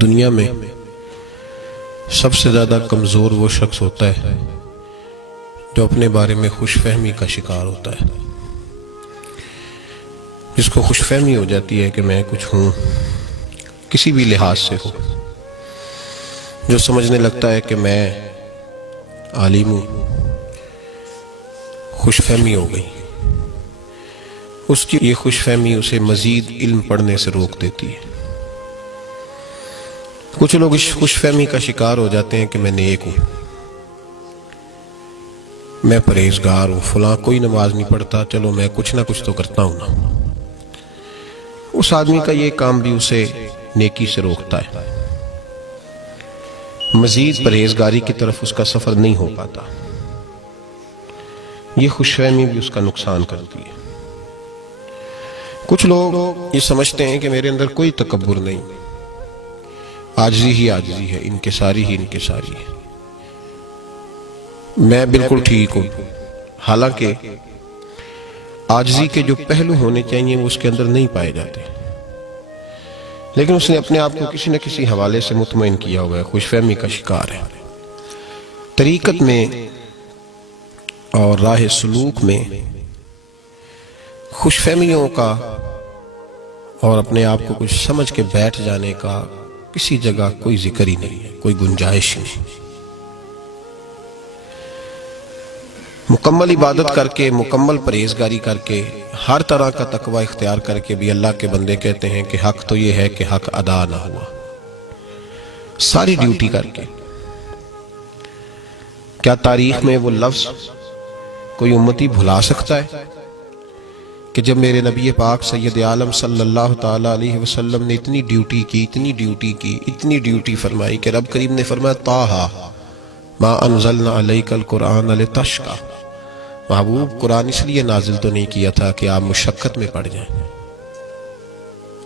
دنیا میں سب سے زیادہ کمزور وہ شخص ہوتا ہے جو اپنے بارے میں خوش فہمی کا شکار ہوتا ہے، جس کو خوش فہمی ہو جاتی ہے کہ میں کچھ ہوں، کسی بھی لحاظ سے ہو، جو سمجھنے لگتا ہے کہ میں عالم ہوں، خوش فہمی ہو گئی، اس کی یہ خوش فہمی اسے مزید علم پڑھنے سے روک دیتی ہے۔ کچھ لوگ اس خوش فہمی کا شکار ہو جاتے ہیں کہ میں نیک ہوں، میں پرہیزگار ہوں، فلاں کوئی نماز نہیں پڑھتا، چلو میں کچھ نہ کچھ تو کرتا ہوں نا۔ اس آدمی کا یہ کام بھی اسے نیکی سے روکتا ہے، مزید پرہیزگاری کی طرف اس کا سفر نہیں ہو پاتا۔ یہ خوش فہمی بھی اس کا نقصان کرتی ہے۔ کچھ لوگ یہ سمجھتے ہیں کہ میرے اندر کوئی تکبر نہیں، عاجزی ہی عاجزی ہے، انکساری ہی انکساری ہے، میں بالکل ٹھیک ہوں، حالانکہ عاجزی کے جو پہلو ہونے چاہیے وہ اس کے اندر نہیں پائے جاتے، لیکن اس نے اپنے آپ کو کسی نہ کسی حوالے سے مطمئن کیا ہوا ہے، خوش فہمی کا شکار ہے۔ طریقت میں اور راہ سلوک میں خوش فہمیوں کا اور اپنے آپ کو کچھ سمجھ کے بیٹھ جانے کا کسی جگہ کوئی ذکر ہی نہیں ہے، کوئی گنجائش نہیں۔ مکمل عبادت کر کے، مکمل پرہیزگاری کر کے، ہر طرح کا تقوی اختیار کر کے بھی اللہ کے بندے کہتے ہیں کہ حق تو یہ ہے کہ حق ادا نہ ہوا، ساری ڈیوٹی کر کے۔ کیا تاریخ میں وہ لفظ کوئی امتی بھلا سکتا ہے کہ جب میرے نبی پاک سید عالم صلی اللہ تعالیٰ علیہ وسلم نے اتنی ڈیوٹی فرمائی کہ رب کریم نے فرمایا طٰہٰ ما انزلنا علیک القرآن لتشقیٰ، محبوب قرآن اس لیے نازل تو نہیں کیا تھا کہ آپ مشقت میں پڑ جائیں،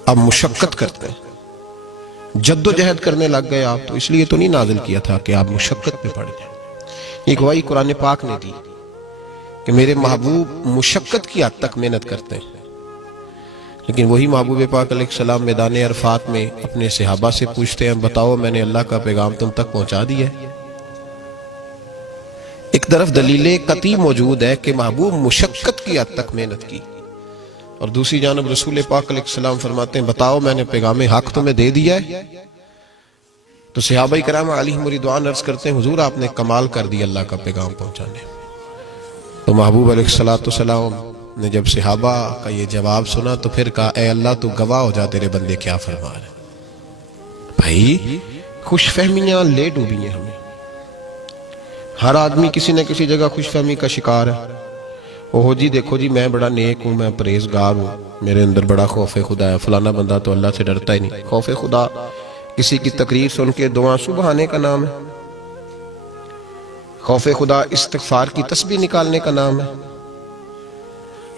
آپ مشقت کرتے ہیں، جد و جہد کرنے لگ گئے آپ، تو اس لیے تو نہیں نازل کیا تھا کہ آپ مشقت میں پڑ جائیں۔ یہ گواہی قرآن پاک نے دی کہ میرے محبوب مشقت کی حد تک محنت کرتے ہیں، لیکن وہی محبوب پاک علیہ السلام میدان عرفات میں اپنے صحابہ سے پوچھتے ہیں بتاؤ میں نے اللہ کا پیغام تم تک پہنچا دیا ہے؟ ایک طرف دلیل قطعی موجود ہے کہ محبوب مشقت کی حد تک محنت کی، اور دوسری جانب رسول پاک علیہ السلام فرماتے ہیں بتاؤ میں نے پیغام حق تمہیں دے دیا ہے؟ تو صحابہ کرام علیہم رضوان عرض کرتے ہیں حضور آپ نے کمال کر دی اللہ کا پیغام پہنچانے۔ تو محبوب علیہ السلام نے جب صحابہ کا یہ جواب سنا تو پھر کہا اے اللہ تو گواہ ہو جا تیرے بندے کیا فرما رہے۔ بھائی خوش فہمیاں لے ڈوبی ہیں ہمیں، ہر آدمی کسی نہ کسی جگہ خوش فہمی کا شکار ہے۔ اوہ جی دیکھو جی میں بڑا نیک ہوں، میں پرہیزگار ہوں، میرے اندر بڑا خوف خدا ہے، فلانا بندہ تو اللہ سے ڈرتا ہی نہیں۔ خوف خدا کسی کی تقریر سن کے دعا سبحانے کا نام ہے، خوف خدا استغفار کی تسبیح نکالنے کا نام ہے،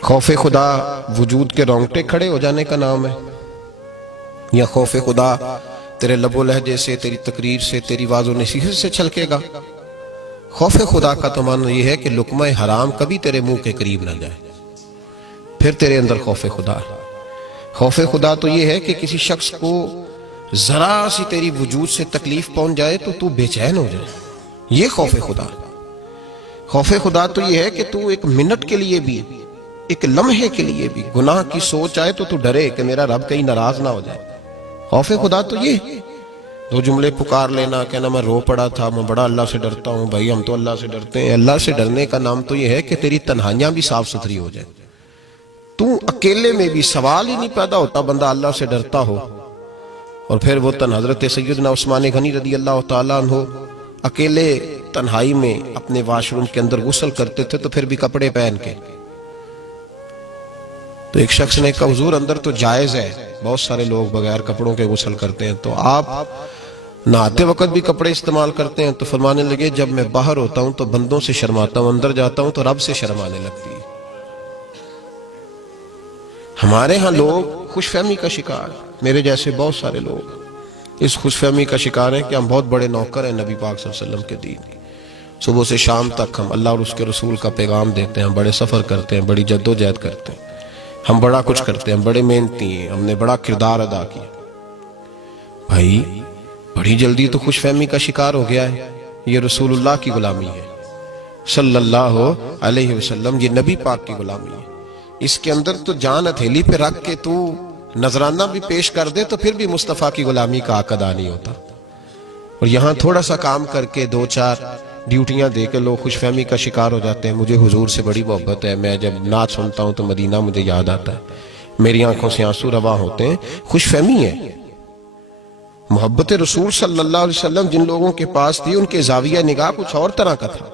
خوف خدا وجود کے رونگٹے کھڑے ہو جانے کا نام ہے، یا خوف خدا تیرے لب و لہجے سے، تیری تقریر سے، تیری واضح و نصیحت سے چھلکے گا۔ خوف خدا کا تو معنی یہ ہے کہ لقمہ حرام کبھی تیرے منہ کے قریب نہ جائے، پھر تیرے اندر خوف خدا ہے۔ خوف خدا تو یہ ہے کہ کسی شخص کو ذرا سی تیری وجود سے تکلیف پہنچ جائے تو تو بے چین ہو جائے، یہ خوف خدا۔ خوف خدا تو یہ ہے کہ تو ایک منٹ کے لیے بھی، ایک لمحے کے لیے بھی گناہ کی سوچ آئے تو تو ڈرے کہ میرا رب کہیں ناراض نہ ہو جائے۔ خوف خدا تو یہ دو جملے پکار لینا، کہنا میں رو پڑا تھا، میں بڑا اللہ سے ڈرتا ہوں۔ بھائی ہم تو اللہ سے ڈرتے ہیں، اللہ سے ڈرنے کا نام تو یہ ہے کہ تیری تنہائیاں بھی صاف ستھری ہو جائیں، تو اکیلے میں بھی سوال ہی نہیں پیدا ہوتا بندہ اللہ سے ڈرتا ہو۔ اور پھر وہ حضرت سیدنا عثمان غنی رضی اللہ تعالیٰ عنہ اکیلے تنہائی میں اپنے واش روم کے اندر غسل کرتے تھے تو پھر بھی کپڑے پہن کے۔ تو ایک شخص نے کہا حضور اندر تو جائز ہے، بہت سارے لوگ بغیر کپڑوں کے غسل کرتے ہیں، تو آپ نہاتے وقت بھی کپڑے استعمال کرتے ہیں؟ تو فرمانے لگے جب میں باہر ہوتا ہوں تو بندوں سے شرماتا ہوں، اندر جاتا ہوں تو رب سے شرم آنے لگتی ہے۔ ہمارے ہاں لوگ خوش فہمی کا شکار، میرے جیسے بہت سارے لوگ اس خوش فہمی کا شکار ہیں کہ ہم بہت بڑے نوکر ہیں نبی پاک صلی اللہ علیہ وسلم کے دین، صبح سے شام تک ہم اللہ اور اس کے رسول کا پیغام دیتے ہیں، ہم بڑے سفر کرتے ہیں، بڑی جد و جہد کرتے ہیں، ہم بڑا کچھ کرتے ہیں، ہم بڑے محنتی ہیں، ہم نے بڑا کردار ادا کیا۔ بھائی بڑی جلدی تو خوش فہمی کا شکار ہو گیا ہے. یہ رسول اللہ کی غلامی ہے صلی اللہ علیہ وسلم، یہ نبی پاک کی غلامی ہے. اس کے اندر تو جان ہتھیلی پہ رکھ کے تو نذرانہ بھی پیش کر دے تو پھر بھی مصطفیٰ کی غلامی کا حق ادا نہیں ہوتا. اور یہاں تھوڑا سا کام کر کے 2-4 ڈیوٹیاں دے کے لوگ خوش فہمی کا شکار ہو جاتے ہیں. مجھے حضور سے بڑی محبت ہے، میں جب نعت سنتا ہوں تو مدینہ مجھے یاد آتا ہے، میری آنکھوں سے آنسو رواں ہوتے ہیں. خوش فہمی ہے. محبت رسول صلی اللہ علیہ وسلم جن لوگوں کے پاس تھی ان کے زاویہ نگاہ کچھ اور طرح کا تھا،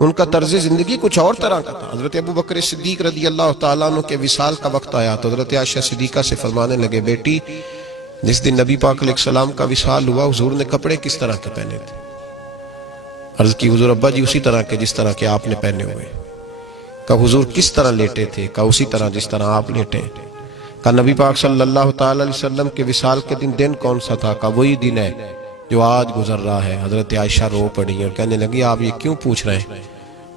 ان کا طرز زندگی کچھ اور طرح کا تھا. حضرت ابو بکر صدیق رضی اللہ تعالیٰ عنہ کے وصال کا وقت آیا تو حضرت عائشہ صدیقہ سے فرمانے لگے، بیٹی جس دن نبی پاک علیہ السلام کا وصال ہوا حضور نے کپڑے کس طرح کے پہنے تھے؟ عرض کی حضور ابا جی اسی طرح کے جس طرح کے آپ نے پہنے ہوئے. کہا حضور کس طرح لیٹے تھے؟ کہا اسی طرح جس طرح آپ لیٹے. کہا نبی پاک صلی اللہ تعالیٰ علیہ وسلم کے وصال کے دن کون سا تھا؟ کہا وہی دن ہے جو آج گزر رہا ہے. حضرت عائشہ رو پڑی اور کہنے لگی آپ یہ کیوں پوچھ رہے ہیں؟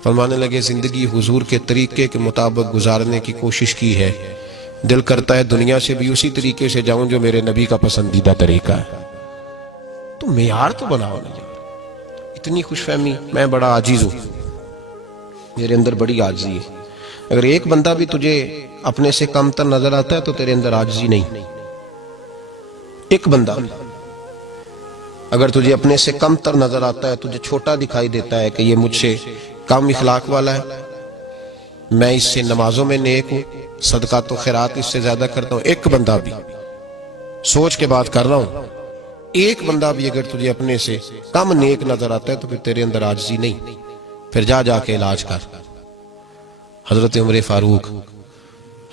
فرمانے لگے زندگی حضور کے طریقے کے مطابق گزارنے کی کوشش کی ہے، دل کرتا ہے دنیا سے بھی اسی طریقے سے جاؤں جو میرے نبی کا پسندیدہ طریقہ ہے. تو معیار تو بناؤ نا یار. اتنی خوش فہمی. میں بڑا عاجز ہوں، میرے اندر بڑی عاجزی ہے. اگر ایک بندہ بھی تجھے اپنے سے کم تر نظر آتا ہے تو تیرے اندر عاجزی نہیں. ایک بندہ اگر تجھے اپنے سے کم تر نظر آتا ہے، تجھے چھوٹا دکھائی دیتا ہے کہ یہ مجھ سے کم اخلاق والا ہے، میں اس سے نمازوں میں نیک ہوں، صدقات و خیرات اس سے زیادہ کرتا ہوں، ایک بندہ بھی سوچ کے بات کر رہا ہوں، ایک بندہ بھی اگر تجھے اپنے سے کم نیک نظر آتا ہے تو پھر تیرے اندر عاجزی نہیں. پھر جا کے علاج کر. حضرت عمر فاروق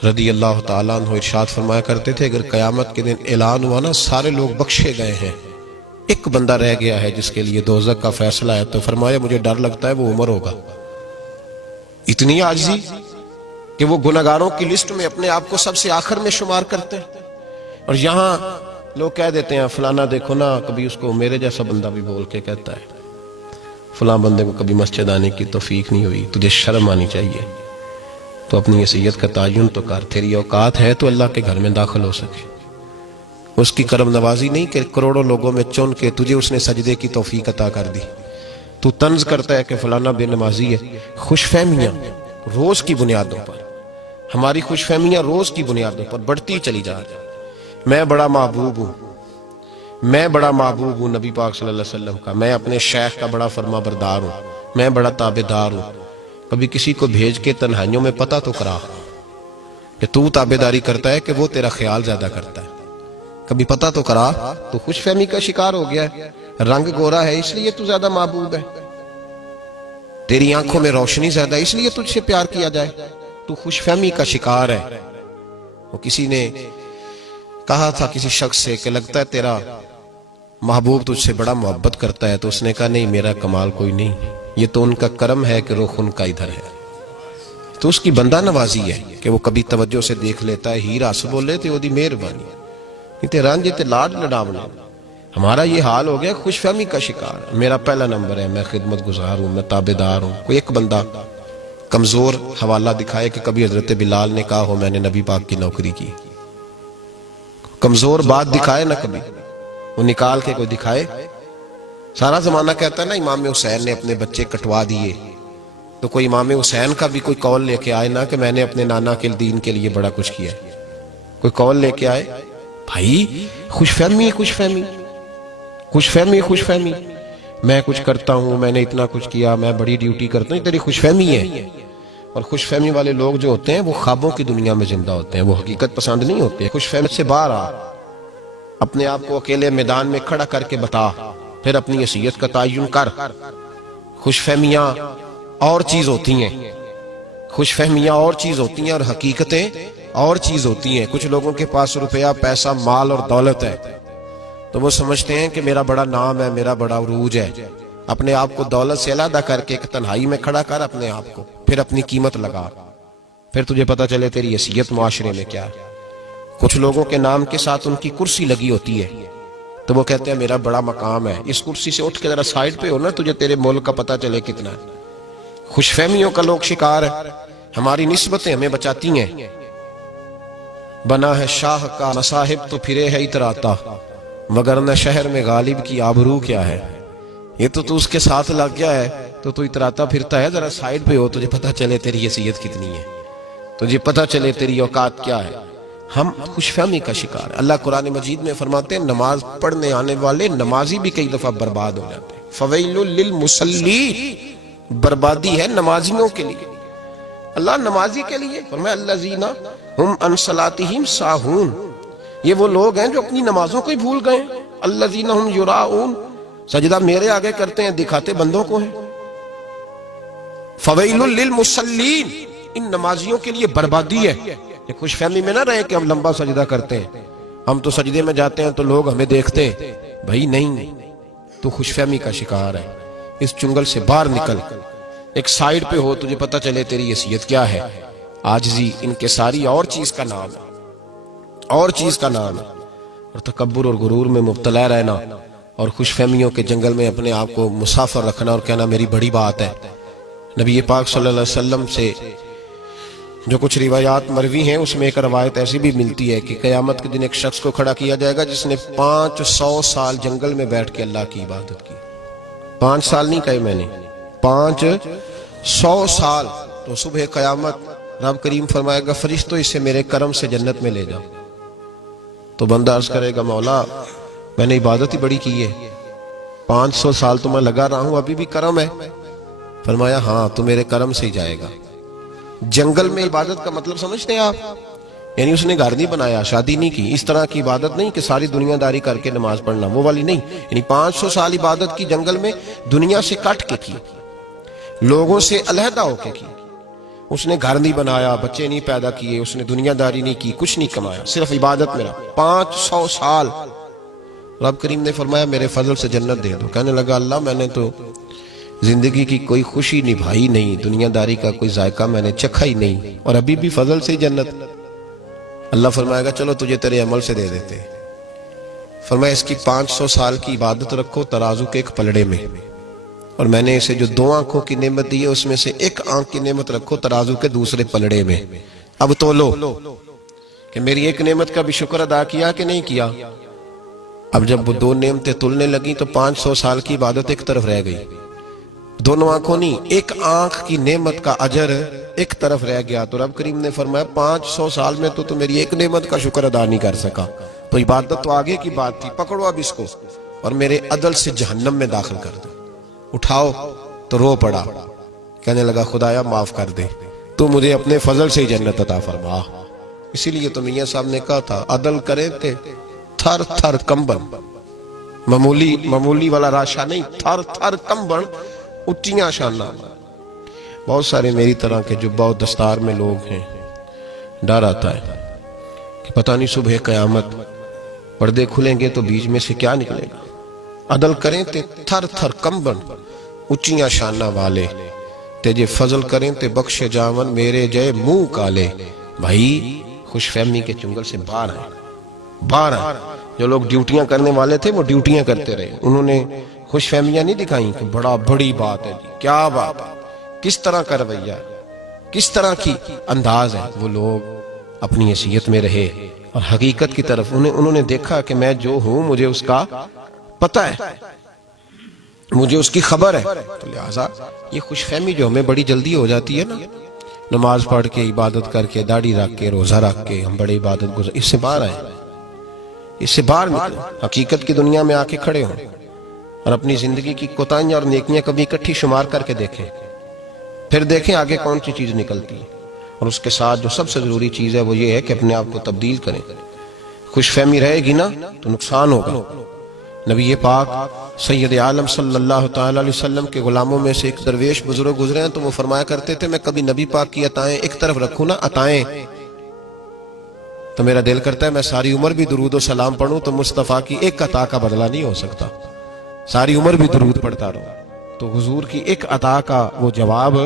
رضی اللہ تعالیٰ عنہ ارشاد فرمایا کرتے تھے اگر قیامت کے دن اعلان ہوا نا سارے لوگ بخشے گئے ہیں، ایک بندہ رہ گیا ہے جس کے لیے دوزخ کا فیصلہ ہے، تو فرمایا مجھے ڈر لگتا ہے وہ عمر ہوگا. اتنی عاجزی کہ وہ گناہگاروں کی لسٹ میں اپنے آپ کو سب سے آخر میں شمار کرتے ہیں. اور یہاں لوگ کہہ دیتے ہیں فلانا دیکھو نا، کبھی اس کو میرے جیسا بندہ بھی بول کے کہتا ہے فلاں بندے کو کبھی مسجد آنے کی توفیق نہیں ہوئی، تجھے شرم آنی چاہیے. تو اپنی حیثیت کا تعین تو کر، تیری اوقات ہے تو اللہ کے گھر میں داخل ہو سکے. اس کی کرم نوازی نہیں کہ کروڑوں لوگوں میں چن کے تجھے اس نے سجدے کی توفیق عطا کر دی. تو طنز کرتا ہے کہ فلانا بے نمازی ہے. خوش فہمیاں روز کی بنیادوں پر، ہماری خوش فہمیاں روز کی بنیادوں پر بڑھتی چلی جا رہی. میں بڑا محبوب ہوں، میں بڑا محبوب ہوں نبی پاک صلی اللہ علیہ وسلم کا، میں اپنے شیخ کا بڑا فرما بردار ہوں، میں بڑا تابعدار ہوں. کبھی کسی کو بھیج کے تنہائیوں میں پتہ تو کرا کہ تو تابعداری کرتا ہے کہ وہ تیرا خیال زیادہ کرتا ہے. کبھی پتہ تو کرا. تو خوش فہمی کا شکار ہو گیا ہے. رنگ گورا ہے اس لیے تو زیادہ محبوب ہے، تیری آنکھوں میں روشنی زیادہ ہے اس لیے تجھ سے پیار کیا جائے. تو خوش فہمی کا شکار ہے. وہ کسی نے کہا تھا کسی شخص سے کہ لگتا ہے تیرا محبوب تجھ سے بڑا محبت کرتا ہے، تو اس نے کہا نہیں میرا کمال کوئی نہیں، یہ تو ان کا کرم ہے کہ رخ ان کا ادھر ہے. تو اس کی بندہ نوازی ہے کہ وہ کبھی توجہ سے دیکھ لیتا ہے. ہیرا سے بولے تے وہ دی مہربانی تے رانجے تے لاڈ لڈاونے. ہمارا یہ حال ہو گیا خوش فہمی کا شکار. میرا پہلا نمبر ہے، میں خدمت گزار ہوں، میں تابعدار ہوں. کوئی ایک بندہ کمزور حوالہ دکھائے کہ کبھی حضرت بلال نے کہا ہو میں نے نبی پاک کی نوکری کی. کمزور بات دکھائے نہ کبھی، وہ نکال کے کوئی دکھائے. سارا زمانہ کہتا ہے نا امام حسین نے اپنے بچے کٹوا دیے، تو کوئی امام حسین کا بھی کوئی قول لے کے آئے نا کہ میں نے اپنے نانا کے دین کے لیے بڑا کچھ کیا. کوئی قول لے کے آئے. بھائی خوش فہمی خوش فہمی خوش فہمی خوش فہمی. میں کچھ کرتا ہوں، میں نے اتنا کچھ کیا، میں بڑی ڈیوٹی کرتا ہوں، تیری خوش فہمی ہے. اور خوش فہمی والے لوگ جو ہوتے ہیں وہ خوابوں کی دنیا میں زندہ ہوتے ہیں، وہ حقیقت پسند نہیں ہوتے. خوش فہمی سے باہر آ، اپنے آپ کو اکیلے میدان میں کھڑا کر کے بتا، پھر اپنی حیثیت کا تعین کر. خوش فہمیاں اور چیز ہوتی ہیں، خوش فہمیاں اور چیز ہوتی ہیں اور حقیقتیں اور چیز ہوتی ہیں. کچھ لوگوں کے پاس روپیہ پیسہ مال اور دولت ہے تو وہ سمجھتے ہیں کہ میرا بڑا نام ہے، میرا بڑا عروج ہے. اپنے آپ کو دولت سے علیحدہ کر کے ایک تنہائی میں کھڑا کر اپنے آپ کو، پھر اپنی قیمت لگا، پھر تجھے پتا چلے تیری حیثیت معاشرے میں کیا ہے. کچھ لوگوں کے نام کے ساتھ ان کی کرسی لگی ہوتی ہے تو وہ کہتے ہیں میرا بڑا مقام ہے. اس کرسی سے اٹھ کے ذرا سائیڈ پہ ہو نا، تجھے تیرے ملک کا پتا چلے کتنا ہے. خوش فہمیوں کا لوگ شکار ہے. ہماری نسبتیں ہمیں بچاتی ہیں. بنا ہے شاہ کا مصاحب تو پھرے ہے اتراتا، مگر نہ شہر میں غالب کی آبرو کیا ہے. یہ تو اس کے ساتھ لگ گیا ہے تو اتراتا پھرتا ہے. ذرا سائیڈ پہ ہو، تجھے پتہ چلے تیری حیثیت کتنی ہے، تجھے پتہ چلے تیری اوقات کیا ہے. ہم خوش فہمی کا شکار ہیں. اللہ قرآن مجید میں فرماتے ہیں نماز پڑھنے آنے والے نمازی بھی کئی دفعہ برباد ہو جاتے ہیں. فویل للمصلی، بربادی ہے نمازیوں کے لیے. اللہ نمازی کے لیے فرمایا الذین ہم عن صلاتہم ساہون، یہ وہ لوگ ہیں جو اپنی نمازوں کو ہی بھول گئے. الذین ہم یراؤن، سجدہ میرے آگے کرتے ہیں، دکھاتے بندوں کو ہیں. فویل للمصلین، ان نمازیوں کے لیے بربادی ہے. یہ خوش فہمی میں نہ رہے کہ ہم لمبا سجدہ کرتے ہیں، ہم تو سجدے میں جاتے ہیں تو لوگ ہمیں دیکھتے ہیں. بھائی نہیں، تو خوش فہمی کا شکار ہے. اس چنگل سے باہر نکل، ایک سائیڈ پہ ہو، تجھے پتہ چلے تیری حیثیت کیا ہے. عاجزی انکساری اور چیز کا نام ہے، اور چیز کا نام ہے. اور تکبر اور غرور میں مبتلا رہنا اور خوش فہمیوں کے جنگل میں اپنے آپ کو مسافر رکھنا اور کہنا میری بڑی بات ہے. نبی پاک صلی اللہ علیہ وسلم سے جو کچھ روایات مروی ہیں اس میں ایک روایت ایسی بھی ملتی ہے کہ قیامت کے دن ایک شخص کو کھڑا کیا جائے گا جس نے 500 سال جنگل میں بیٹھ کے اللہ کی عبادت کی. 5 سال نہیں کہے میں نے، 500 سال. تو صبح قیامت رب کریم فرمائے گا فرشتوں اسے میرے کرم سے جنت میں لے جاؤ. تو بندہ عرض کرے گا مولا میں نے عبادت ہی بڑی کی ہے، 500 سال تو میں لگا رہا ہوں، ابھی بھی کرم ہے. فرمایا ہاں تو میرے کرم سے ہی جائے گا. جنگل میں عبادت کا مطلب سمجھتے ہیں آپ؟ یعنی اس نے گھر نہیں بنایا، شادی نہیں کی، اس طرح کی عبادت نہیں کہ ساری دنیا داری کر کے نماز پڑھنا، وہ والی نہیں. یعنی 500 سال عبادت کی جنگل میں، دنیا سے کٹ کے کی، لوگوں سے علیحدہ ہو کے کی. اس نے گھر نہیں بنایا، بچے نہیں پیدا کیے، اس نے دنیا داری نہیں کی، کچھ نہیں کمایا، صرف عبادت میں رہا 500 سال. رب کریم نے فرمایا میرے فضل سے جنت دے دو. کہنے لگا اللہ میں نے تو زندگی کی کوئی خوشی نبھائی نہیں، دنیا داری کا کوئی ذائقہ میں نے چکھا ہی نہیں، اور ابھی بھی فضل سے جنت. اللہ فرمائے گا چلو تجھے تیرے عمل سے دے دیتے. فرمایا اس کی 500 سال کی عبادت رکھو ترازو کے ایک پلڑے میں، اور میں نے اسے جو 2 آنکھوں کی نعمت دی ہے اس میں سے 1 آنکھ کی نعمت رکھو ترازو کے دوسرے پلڑے میں. اب تولو کہ میری ایک نعمت کا بھی شکر ادا کیا کہ نہیں کیا. اب جب وہ 2 نعمتیں تلنے لگیں تو 500 سال کی عبادت ایک طرف رہ گئی. دونوں آنکھوں نہیں، 1 آنکھ کی نعمت کا اجر ایک طرف رہ گیا. تو رب کریم نے فرمایا 500 سال میں تو میری ایک نعمت کا شکر ادا نہیں کر سکا. تو عبادت تو آگے کی بات تھی، پکڑو اب اس کو اور میرے عدل سے جہنم میں داخل کر دو. اٹھاؤ تو رو پڑا، کہنے لگا خدایا معاف کر دے، تو مجھے اپنے فضل سے ہی جنت عطا فرما. اسی لیے تو میاں صاحب نے کہا تھا عدل کرے تھے تھر تھر کمبن، معمولی والا راشا نہیں، تھر تھر کمبن اٹھیاں شانہ. بہت سارے میری طرح کے جبہ و دستار میں لوگ ہیں، ڈر آتا ہے کہ پتہ نہیں صبح قیامت پردے کھلیں گے تو بیچ میں سے کیا نکلے گا. عدل کریں تے تھر تھر کمبن اچیاں شانہ والے، تیجے فضل کریں تے بخش جاون میرے جے منہ کالے. بھائی خوش فہمی کے چنگل سے باہر آئے. جو لوگ ڈیوٹیاں کرنے والے تھے وہ ڈیوٹیاں کرتے رہے، انہوں نے خوش فہمیاں نہیں دکھائیں کہ بڑی بات ہے جی، کیا بات ہے، کس طرح کا رویہ، کس طرح کی انداز ہے. وہ لوگ اپنی حیثیت میں رہے اور حقیقت کی طرف انہوں نے دیکھا کہ میں جو ہوں مجھے اس کا پتہ ہے، مجھے اس کی خبر ہے. تو لہٰذا یہ خوش فہمی جو ہمیں بڑی جلدی ہو جاتی ہے نا، نماز پڑھ کے عبادت کر کے داڑھی رکھ کے روزہ رکھ کے ہم بڑے عبادت گزار، اس سے باہر آئے، اس سے باہر نکلیں، حقیقت کی دنیا میں آ کے کھڑے ہوں اور اپنی زندگی کی کوتاہیاں اور نیکیاں کبھی اکٹھی شمار کر کے دیکھیں، پھر دیکھیں آگے کون سی چیز نکلتی ہے. اور اس کے ساتھ جو سب سے ضروری چیز ہے وہ یہ ہے کہ اپنے آپ کو تبدیل کریں. خوش فہمی رہے گی نا تو نقصان ہوگا. نبی پاک سید عالم صلی اللہ تعالی علیہ وسلم کے غلاموں میں سے ایک درویش بزرگ گزرے ہیں تو وہ فرمایا کرتے تھے میں کبھی نبی پاک کی عطائیں ایک طرف رکھوں نا، عطائیں تو میرا دل کرتا ہے میں ساری عمر بھی درود و سلام پڑھوں تو مصطفیٰ کی ایک عطا کا بدلہ نہیں ہو سکتا. ساری عمر بھی درود پڑھتا رہو تو حضور کی ایک عطا کا وہ جواب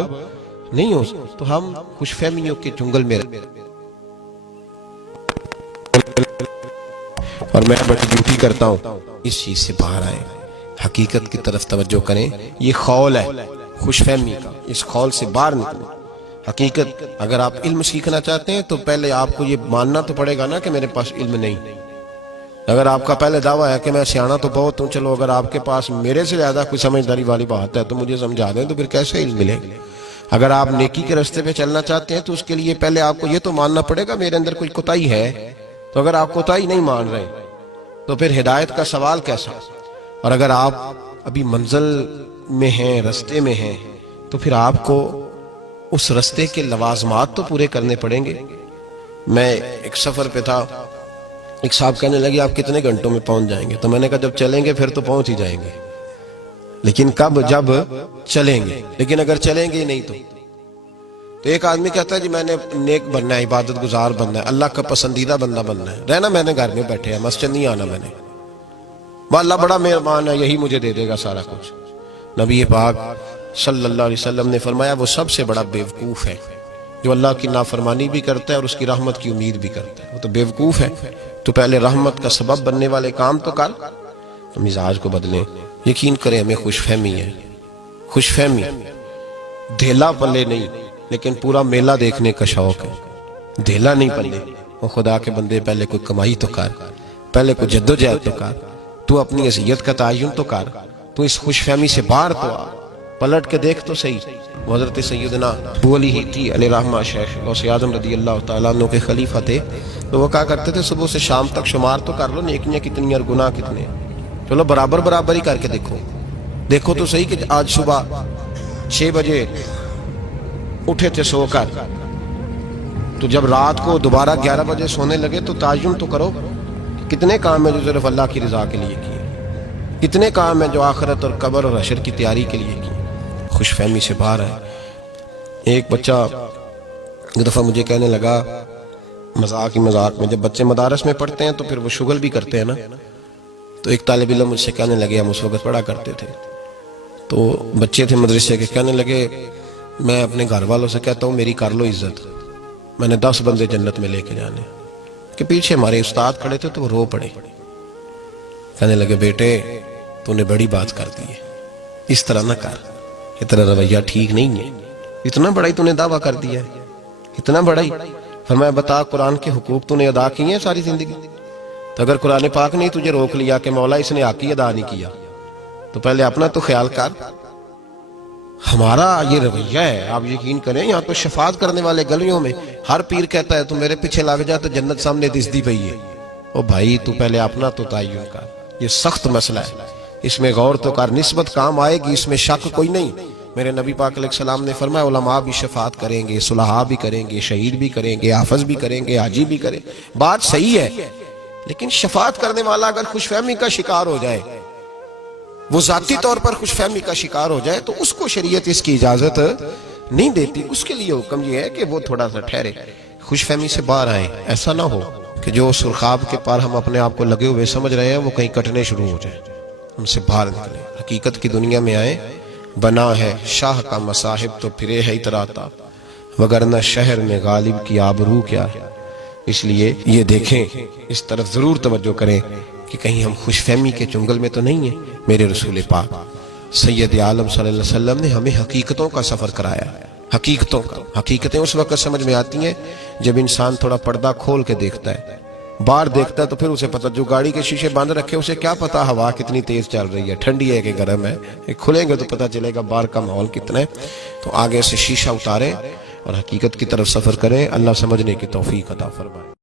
نہیں ہو سکتا. تو ہم خوش فہمیوں کے جنگل میں اور میں بڑی ڈیوٹی کرتا ہوں، اس چیز سے باہر آئیں، حقیقت کی طرف توجہ کریں. یہ خول ہے خوش فہمی کا، اس خول سے باہر نکلیں. حقیقت اگر آپ علم سیکھنا چاہتے ہیں تو پہلے آپ کو یہ ماننا تو پڑے گا نا کہ میرے پاس علم نہیں. اگر آپ کا پہلے دعویٰ ہے کہ میں سیانا تو بہت ہوں، چلو اگر آپ کے پاس میرے سے زیادہ کوئی سمجھداری والی بات ہے تو مجھے سمجھا دیں، تو پھر کیسے علم ملے؟ اگر آپ نیکی کے راستے پہ چلنا چاہتے ہیں تو اس کے لیے پہلے آپ کو یہ تو ماننا پڑے گا میرے اندر کوئی کوتاہی ہے۔ تو اگر آپ کوتاہی نہیں مان رہے تو پھر ہدایت کا سوال کیسا؟ اور اگر آپ ابھی منزل میں ہیں، رستے میں ہیں، تو پھر آپ کو اس رستے کے لوازمات تو پورے کرنے پڑیں گے۔ میں ایک سفر پہ تھا، ایک صاحب کہنے لگے آپ کتنے گھنٹوں میں پہنچ جائیں گے؟ تو میں نے کہا جب چلیں گے پھر تو پہنچ ہی جائیں گے، لیکن کب؟ جب چلیں گے۔ لیکن اگر چلیں گے نہیں تو ایک آدمی کہتا ہے جی میں نے نیک بننا ہے، عبادت گزار بننا ہے، اللہ کا پسندیدہ بندہ بننا ہے، رہنا میں نے گھر میں بیٹھے ہیں، مسجد نہیں آنا میں نے، وہ اللہ بڑا مہربان ہے، یہی مجھے دے دے گا سارا کچھ۔ نبی پاک صلی اللہ علیہ وسلم نے فرمایا وہ سب سے بڑا بیوقوف ہے جو اللہ کی نافرمانی بھی کرتا ہے اور اس کی رحمت کی امید بھی کرتا ہے، وہ تو بیوقوف ہے۔ تو پہلے رحمت کا سبب بننے والے کام تو کر، تو مزاج کو بدلیں۔ یقین کریں ہمیں خوش فہمی ہے، خوش فہمی، دھیلا پلے نہیں، لیکن پورا میلہ دیکھنے کا شوق ہے، دھیلا نہیں پلے۔ وہ خدا کے بندے پہلے کوئی کمائی تو کر، پہلے کوئی جد و جہد تو کر، تو اپنی اذیت کا تعین تو کر، تو اس خوش فہمی سے باہر تو آ، پلٹ کے دیکھ تو صحیح۔ حضرت سیدنا ابو علی ہیٹھی علیہ رحمہ شیخ غوث اعظم رضی اللہ تعالیٰ عنہ کے خلیفہ تھے، تو وہ کہا کرتے تھے صبح سے شام تک شمار تو کر لو نیکیاں کتنی اور گناہ کتنے، چلو برابر برابر ہی کر کے دیکھو تو صحیح کہ آج صبح 6 بجے اٹھے تھے سو کر، تو جب رات کو دوبارہ 11 بجے سونے لگے تو تعین تو کرو کتنے کام ہیں جو صرف اللہ کی رضا کے لیے کیے، کتنے کام ہیں جو آخرت اور قبر اور حشر کی تیاری کے لیے کیے۔ خوش فہمی سے باہر ہے۔ ایک بچہ ایک دفعہ مجھے کہنے لگا مذاق میں، جب بچے مدارس میں پڑھتے ہیں تو پھر وہ شغل بھی کرتے ہیں نا، تو ایک طالب علم مجھ سے کہنے لگے، ہم اس وقت پڑھا کرتے تھے، تو بچے تھے مدرسے کے، کہنے لگے میں اپنے گھر والوں سے کہتا ہوں میری کر لو عزت، میں نے 10 بندے جنت میں لے کے جانے۔ کہ پیچھے ہمارے استاد کھڑے تھے تو وہ رو پڑے، کہنے لگے بیٹے تو نے بڑی بات کر دی ہے، اس طرح نہ کر، اتنا رویہ ٹھیک نہیں ہے، اتنا بڑا ہی تو نے دعویٰ کر دیا ہے، اتنا بڑا ہی۔ فرمایا بتا قرآن کے حقوق تو نے ادا کیے ہیں ساری زندگی؟ تو اگر قرآن پاک نے تجھے روک لیا کہ مولا اس نے حق ہی ادا نہیں کیا، تو پہلے اپنا تو خیال کر۔ ہمارا یہ رویہ ہے، آپ یقین کریں یہاں تو شفاعت کرنے والے گلیوں میں ہر پیر کہتا ہے تو میرے پیچھے لگ جا تو جنت سامنے دستی پئی ہے۔ او بھائی تو پہلے اپنا تو تعین کر، یہ سخت مسئلہ ہے، اس میں غور تو کر، نسبت کام آئے گی، اس میں شک کوئی نہیں۔ میرے نبی پاک علیہ السلام نے فرمایا علماء بھی شفاعت کریں گے، صلحاء بھی کریں گے، شہید بھی کریں گے، حافظ بھی کریں گے، حاجی بھی کریں گے، بات صحیح ہے، لیکن شفاعت کرنے والا اگر خوش فہمی کا شکار ہو جائے، وہ ذاتی طور پر خوش فہمی کا شکار ہو جائے، تو اس کو شریعت اس کی اجازت نہیں دیتی۔ اس کے لیے حکم یہ ہے کہ وہ تھوڑا سا ٹھہرے، خوش فہمی سے باہر آئے۔ ایسا نہ ہو کہ جو سرخاب کے پار ہم اپنے آپ کو لگے ہوئے سمجھ رہے ہیں وہ کہیں کٹنے شروع ہو جائیں، ہم سے باہر نکلے، حقیقت کی دنیا میں آئے۔ بنا ہے شاہ کا مصاحب تو پھرے ہے اتراتا، وگرنہ شہر میں غالب کی آبرو کیا ہے۔ اس لیے یہ دیکھیں، اس طرف ضرور توجہ کریں کہ کہیں ہم خوش فہمی کے چنگل میں تو نہیں ہیں۔ میرے رسول پاک سید عالم صلی اللہ علیہ وسلم نے ہمیں حقیقتوں کا سفر کرایا ہے، حقیقتوں کا۔ حقیقتیں اس وقت سمجھ میں آتی ہیں جب انسان تھوڑا پردہ کھول کے دیکھتا ہے، باہر دیکھتا ہے تو پھر اسے پتہ، جو گاڑی کے شیشے بند رکھے اسے کیا پتا ہوا کتنی تیز چل رہی ہے، ٹھنڈی ہے کہ گرم ہے، کھلیں گے تو پتہ چلے گا باہر کا ماحول کتنا ہے۔ تو آگے سے شیشہ اتاریں اور حقیقت کی طرف سفر کریں۔ اللہ سمجھنے کی توفیق عطا فرمائے۔